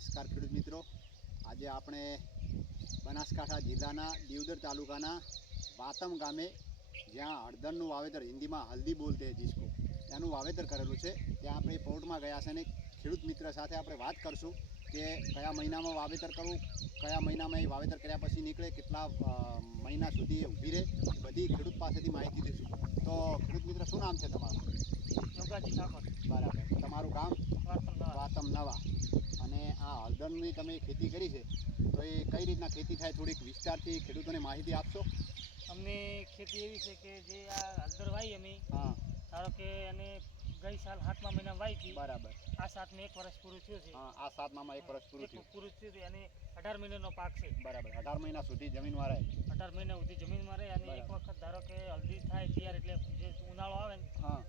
નમસ્કાર ખેડૂત મિત્રો, આજે આપણે બનાસકાંઠા જિલ્લાના દિયોદર તાલુકાના વાતમ ગામે જ્યાં હળદરનું વાવેતર, હિન્દીમાં હલ્દી બોલતે હૈ जिसको, એનું વાવેતર કરેલું છે ત્યાં આપણે પ્લોટમાં ગયા છે અને ખેડૂત મિત્ર સાથે આપણે વાત કરશું કે કયા મહિનામાં વાવેતર કરવું, કયા મહિનામાં એ વાવેતર કર્યા પછી નીકળે, કેટલા મહિના સુધી ઊભી રહે, બધી ખેડૂત પાસેથી માહિતી દઈશું. તો ખેડૂત મિત્ર, શું નામ છે તમારું? જોગાજી ઠાકોર. બરાબર. તમારું ગામ? વાતમ નવા. અને આ હળદરની તમે ખેતી કરી છે તો એ કઈ રીતના ખેતી થાય, થોડીક વિસ્તારથી ખેડૂતોને માહિતી આપશો? અમને ખેતી એવી છે કે જે આ હળદર વાવી અમે, હા, ધારો કે અને ગઈ સાલ 7મા મહિનામાં વાવી હતી. બરાબર. આ 7માં 1 વર્ષ પૂરું થયું છે. હા, આ 7મામાં 1 વર્ષ પૂરું થયું છે અને 18 મહિનાનો પાક છે. બરાબર. 18 મહિના સુધી જમીનમાં રહે. 18 મહિના સુધી જમીનમાં રહે અને એક વખત ધારો કે હલ્દી થાય તૈયાર, એટલે જે ઉનાળો આવે ને, હા,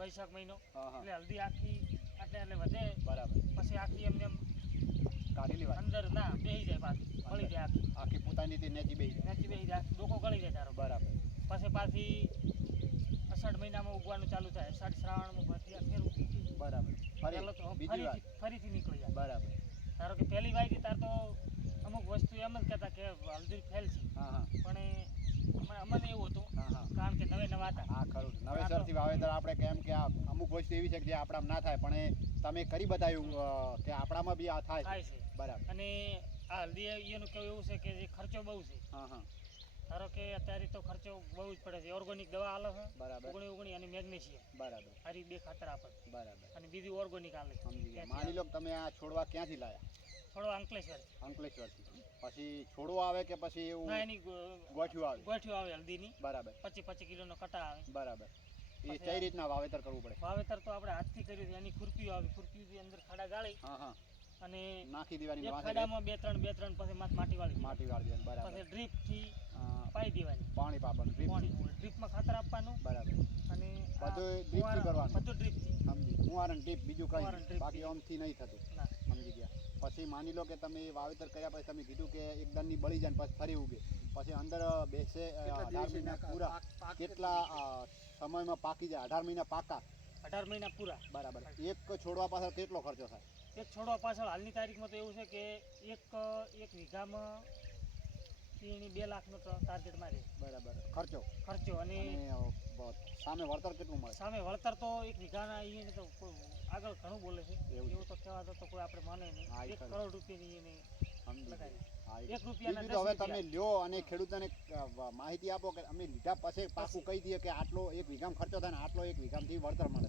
વૈશાખ મહિનો, હા, એટલે હલ્દી આખી એટલે વધે. બરાબર. પછી આખી એમને કાઢી લેવાય, અંદર ના બેસી જાય, પાછી ગળી જાય, આખી પોતાની રીતે નેચી બેસી જાય, ડોકો ગળી જાય તારો. બરાબર. પછી અષાઢ મહિનામાં ઉગવાનું ચાલુ થાય, અષાઢ શ્રાવણમાં ફેર ઉગી જાય. બરાબર. ફરીથી નીકળી જાય. બરાબર. ધારો કે પહેલી વાવી તાર તો અમુક વસ્તુ એમ જ કહેતા કે હલ્દી ફેલ છે. હા, હા. પણ અમને એવું હતું, હા, હા. કારણ કે નવા હતા. હા, ખરું. નવેસરથી વાવેતર આપણે કેમ કે અમુક વસ્તુ એવી છે કે જે આપણામાં ના થાય, પણ એ તમે કરી બતાવ્યું કે આપણામાં બી આ થાય છે. બરાબર. અને આ હલ્દી એનું કેવું એવું છે કે જે ખર્ચો બહુ છે. હા, હા. ધારો કે અત્યારે તો ખર્ચો બહુ જ પડે છે. ઓર્ગેનિક દવા આલે છે. બરાબર. ઓગણી અને મેગ્નેશિયમ. બરાબર. આ 2 ખાતર આપે. બરાબર. અને બીજું ઓર્ગેનિક આલે. સમજી ગયા. માની લો કે તમે આ છોડવા ક્યાંથી લાયા? છોડવા અંકલેશ્વર. અંકલેશ્વરથી. પછી છોડવો આવે કે પછી એવું? ના, એની ગોઠિયું આવે હલ્દીની. બરાબર. 25 કિલોનો કટા આવે. બરાબર. એ કઈ રીતના વાવેતર કરવું પડે? વાવેતર તો આપણે હાથથી કર્યું છે. એની ખુરપીઓ આવે, ખુરપીથી અંદર ખાડા ગાળી. હા, હા. અને નાખી દેવાની. એક ખાડામાં 2-3 પછી માટી વાળી દેવાની. બરાબર. પછી ડ્રીપથી પાઈ દેવાની, પાણી પાવાનું. ડ્રીપમાં ખાતર આપવાનું. બરાબર. અને બધું ડ્રીપથી કરવાનું. બધું ડ્રીપથી. સમજી. ફુવારણ ડ્રીપ, બીજું કઈ બાકી ઓમથી નહીં થતું. ના. સમજી ગયા. પછી માની લો કે તમે વાવેતર કર્યા પછી તમે કીધું કે એકદમની બળી જાય પછી ફરી ઉગે, પછી અંદર બેસે 18 મહિના પૂરા, કેટલા સમયમાં પાકી જાય? 18 મહિના પાકા? 18 મહિના પૂરા. બરાબર. એક છોડવા પાછળ કેટલો ખર્ચો થાય? એક છોડવા પાછળ હાલની તારીખમાં તો એવું છે કે એક વીઘામાં 2 લાખનો ટાર્ગેટ મારે. બરાબર. ખર્ચો અને સામે વળતર કેટલું મળે? સામે વળતર તો એક વીઘાના અહીંયા તો આગળ ઘણું બોલે છે, એવું તો કહેવા તો કોઈ આપણે માને નહીં. 1 કરોડ રૂપિયાની એને લગાવી. 1 રૂપિયાના હવે તમે લ્યો અને ખેડૂતોને માહિતી આપો કે અમે લીધા પછી પાકું કહી દઈએ કે આટલો 1 વીઘામાં ખર્ચો થાય ને આટલો 1 વીઘામાંથી વળતર મળે.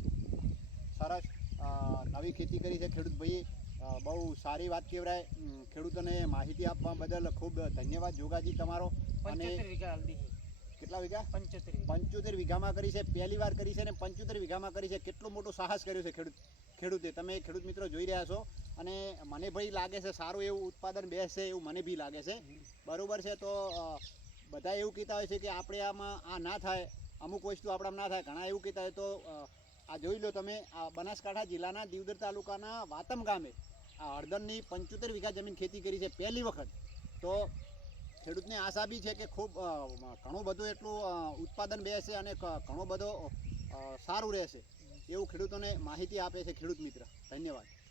સરસ. નવી ખેતી કરી છે ખેડૂત ભાઈ, બહુ સારી વાત કહેવાય. ખેડૂતોને માહિતી આપવા બદલ ખૂબ ધન્યવાદ જોગાજી તમારો. અને 75 વીઘા હલ્દી છે. કેટલા વીઘા? 75 વીઘામાં કરી છે. પહેલી વાર કરી છે ને 75 વીઘામાં કરી છે. કેટલું મોટું સાહસ કર્યું છે ખેડૂતે. તમે ખેડૂત મિત્રો જોઈ રહ્યા છો અને મને ભાઈ લાગે છે સારું એવું ઉત્પાદન બેસશે એવું મને બી લાગે છે. બરાબર છે. તો બધા એવું કહેતા હોય છે કે આપણે આમાં આ ના થાય, અમુક વસ્તુ આપણામાં ના થાય, ઘણા એવું કહેતા હોય. તો આ જોઈ લો તમે, આ બનાસકાંઠા જિલ્લાના દિયોદર તાલુકાના વાતમ ગામે આ હળદરની 75 વીઘા જમીન ખેતી કરી છે પહેલી વખત. તો ખેડૂતને આશા બી છે કે ખૂબ ઘણું બધું એટલું ઉત્પાદન બેસે અને ઘણો બધો સારું રહેશે એવું ખેડૂતોને માહિતી આપે છે ખેડૂત મિત્ર. ધન્યવાદ.